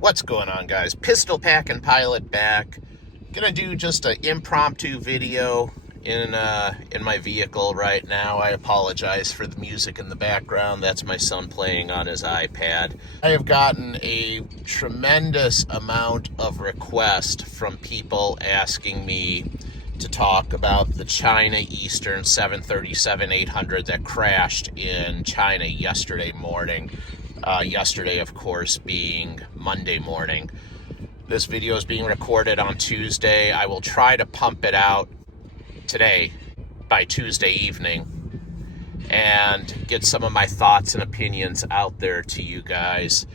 What's going on, guys? Pistol Packing Pilot back. Gonna do just an impromptu video in my vehicle right now. I apologize for the music in the background. That's my son playing on his iPad. I have gotten a tremendous amount of requests from people asking me to talk about the China Eastern 737-800 that crashed in China yesterday morning. Yesterday, of course, being Monday morning. This video is being recorded on Tuesday. I will try to pump it out today by Tuesday evening and get some of my thoughts and opinions out there to you guys.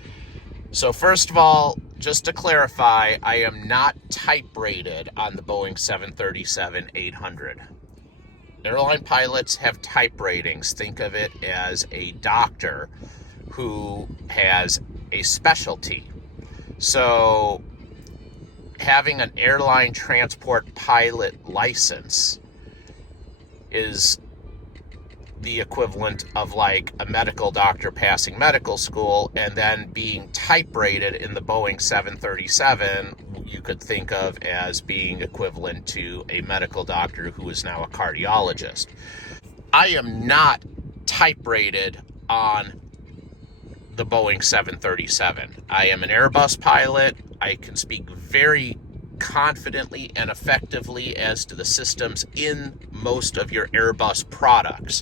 So first of all, just to clarify, I am not type rated on the Boeing 737-800. Airline pilots have type ratings. Think of it as a doctor who has a specialty. So having an airline transport pilot license is the equivalent of like a medical doctor passing medical school and then being type rated in the Boeing 737 you could think of as being equivalent to a medical doctor who is now a cardiologist. I am not type rated on the Boeing 737. I am an Airbus pilot. I can speak very confidently and effectively as to the systems in most of your Airbus products.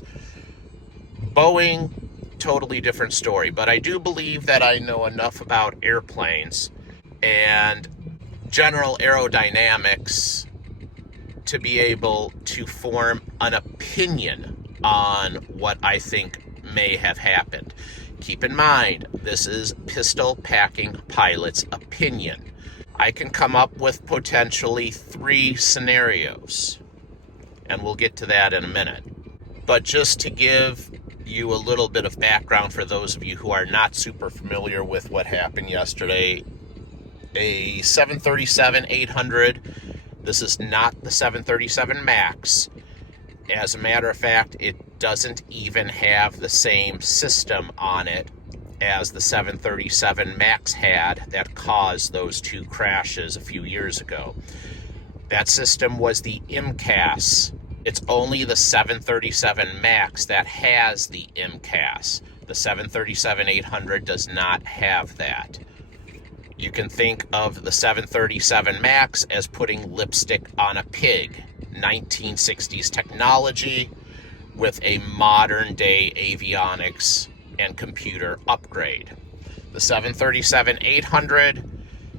Boeing, totally different story, but I do believe that I know enough about airplanes and general aerodynamics to be able to form an opinion on what I think may have happened. Keep in mind, this is Pistol Packing Pilot's opinion. I can come up with potentially 3 scenarios, and we'll get to that in a minute. But just to give you a little bit of background for those of you who are not super familiar with what happened yesterday, a 737-800, this is not the 737 MAX. As a matter of fact, it doesn't even have the same system on it as the 737 MAX had that caused those 2 crashes a few years ago. That system was the MCAS. It's only the 737 MAX that has the MCAS. The 737-800 does not have that. You can think of the 737 MAX as putting lipstick on a pig. 1960s technology with a modern day avionics and computer upgrade. The 737-800,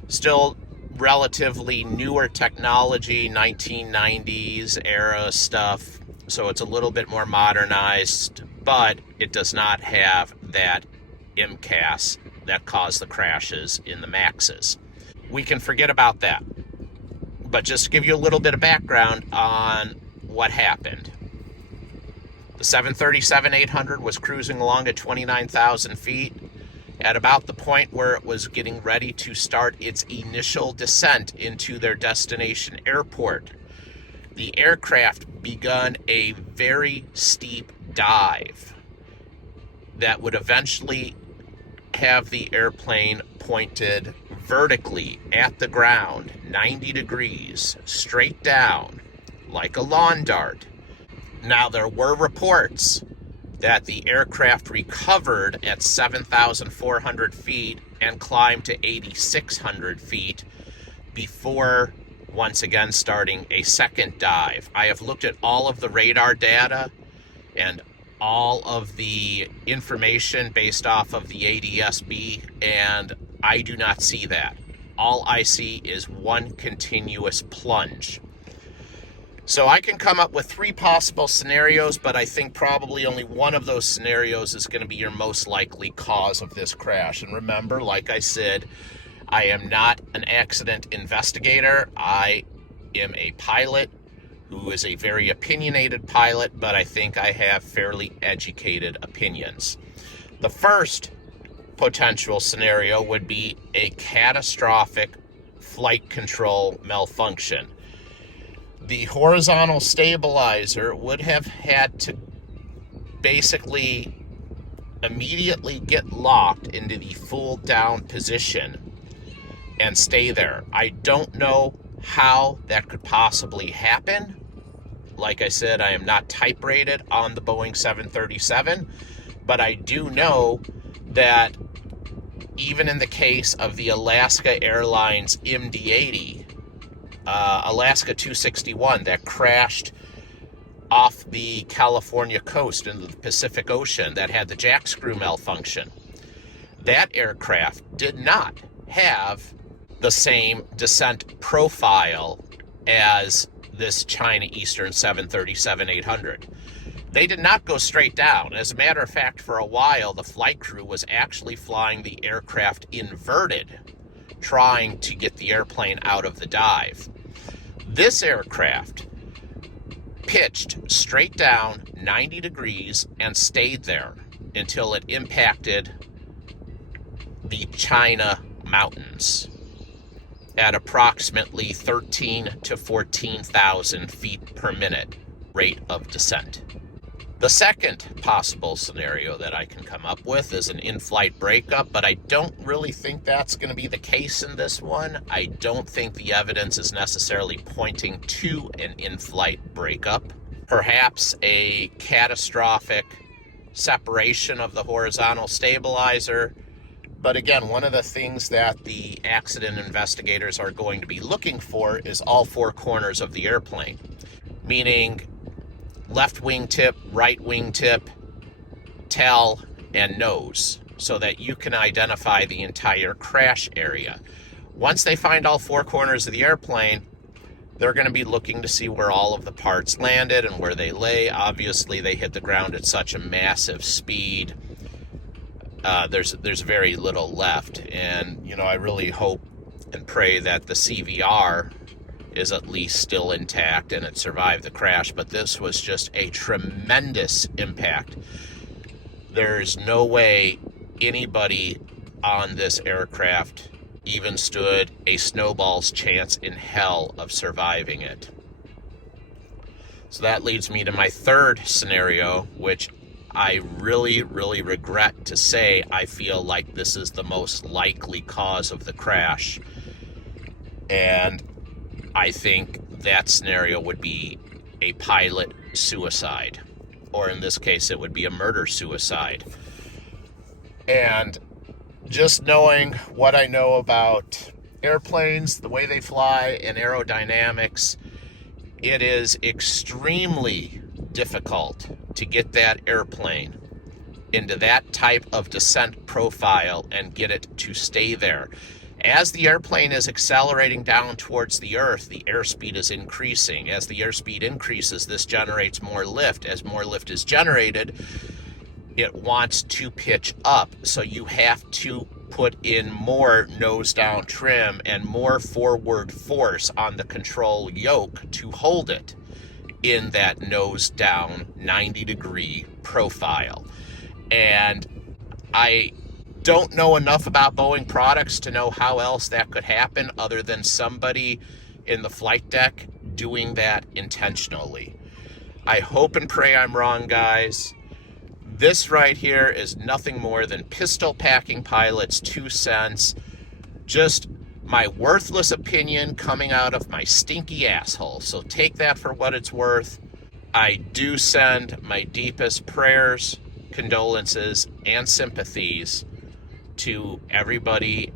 still relatively newer technology, 1990s era stuff, so it's a little bit more modernized, but it does not have that MCAS that caused the crashes in the MAXes. We can forget about that. But just to give you a little bit of background on what happened. The 737-800 was cruising along at 29,000 feet at about the point where it was getting ready to start its initial descent into their destination airport. The aircraft begun a very steep dive that would eventually have the airplane pointed vertically at the ground, 90 degrees, straight down, like a lawn dart. Now, there were reports that the aircraft recovered at 7,400 feet and climbed to 8,600 feet before once again starting a second dive. I have looked at all of the radar data and all of the information based off of the ADS-B, and I do not see that. All I see is one continuous plunge. So I can come up with 3 possible scenarios, but I think probably only one of those scenarios is going to be your most likely cause of this crash. And remember, like I said, I am not an accident investigator. I am a pilot who is a very opinionated pilot, but I think I have fairly educated opinions. The first potential scenario would be a catastrophic flight control malfunction. The horizontal stabilizer would have had to basically immediately get locked into the full down position and stay there. I don't know how that could possibly happen. Like I said, I am not type rated on the Boeing 737, but I do know that even in the case of the Alaska Airlines MD-80, Alaska 261 that crashed off the California coast into the Pacific Ocean, that had the jack screw malfunction, that aircraft did not have the same descent profile as this China Eastern 737-800. They did not go straight down. As a matter of fact, for a while, the flight crew was actually flying the aircraft inverted, trying to get the airplane out of the dive. This aircraft pitched straight down 90 degrees and stayed there until it impacted the China mountains at approximately 13 to 14,000 feet per minute rate of descent. The second possible scenario that I can come up with is an in-flight breakup, but I don't really think that's going to be the case in this one. I don't think the evidence is necessarily pointing to an in-flight breakup. Perhaps a catastrophic separation of the horizontal stabilizer. But again, one of the things that the accident investigators are going to be looking for is all four corners of the airplane, meaning left wingtip, right wingtip, tail, and nose, so that you can identify the entire crash area. Once they find all four corners of the airplane, they're going to be looking to see where all of the parts landed and where they lay. Obviously, they hit the ground at such a massive speed. There's very little left. And, I really hope and pray that the CVR is at least still intact and it survived the crash, but this was just a tremendous impact. There's no way anybody on this aircraft even stood a snowball's chance in hell of surviving it. So that leads me to my third scenario, which I really, really regret to say I feel like this is the most likely cause of the crash. And I think that scenario would be a pilot suicide, or in this case, it would be a murder-suicide. And just knowing what I know about airplanes, the way they fly, and aerodynamics, it is extremely difficult to get that airplane into that type of descent profile and get it to stay there. As the airplane is accelerating down towards the earth, the airspeed is increasing. As the airspeed increases, this generates more lift. As more lift is generated, it wants to pitch up. So you have to put in more nose down trim and more forward force on the control yoke to hold it in that nose down 90-degree profile. And I don't know enough about Boeing products to know how else that could happen other than somebody in the flight deck doing that intentionally. I hope and pray I'm wrong, guys. This right here is nothing more than pistol packing pilots' 2 cents. Just my worthless opinion coming out of my stinky asshole. So take that for what it's worth. I do send my deepest prayers, condolences, and sympathies to everybody,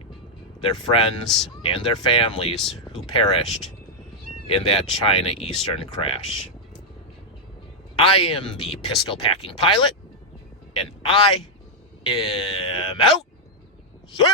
their friends, and their families who perished in that China Eastern crash. I am the pistol packing pilot, and I am out. See ya!